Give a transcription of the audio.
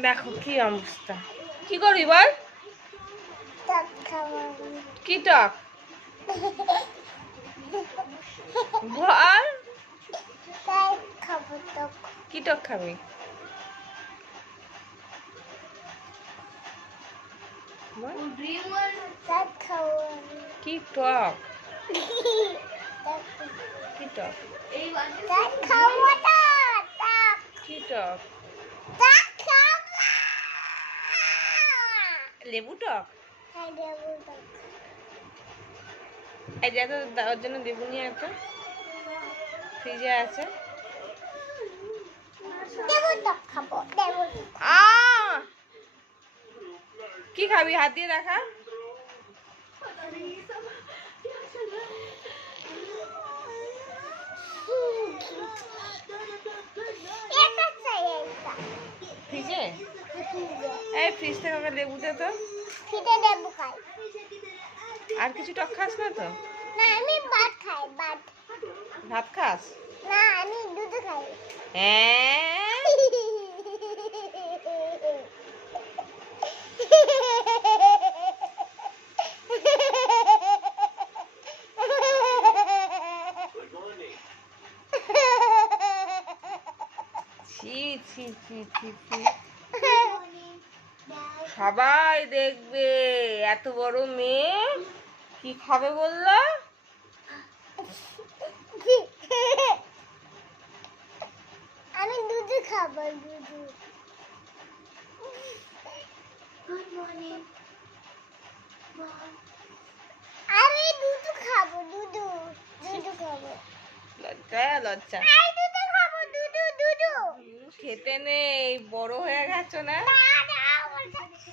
দেখো কি অবস্থা। কি করবি বল? কি টক বল? কি টক খাবি? কি টক? কি টক? কি টক? লেবু টক? এই যে ওর জন্য লেবু নিয়ে একটা ফ্রিজে আছে। কি খাবি? হাত দিয়ে দেখা। ফ্রিজে? এই ফ্রিজ থেকে আমাকে লেবু দে তো। লেবু খাই। আর কিছু টক খাস না তো? না, আমি ভাত খাই। ভাত খাস? না, আমি দুধ খাই। হ্যাঁ? ছি ছি ছি ছি ছি। সবাই দেখবে এত বড় মেয়ে কি খাবে বললো? আমি দুধ খাবো। Good morning. আমি দুধ খাবো। দুধ খাবো। লজ্জা লজ্জা। আমি দুধ খাবো। দুধ। খেতে নেই, বড় হয়ে গেছো না? না, আমার কাছে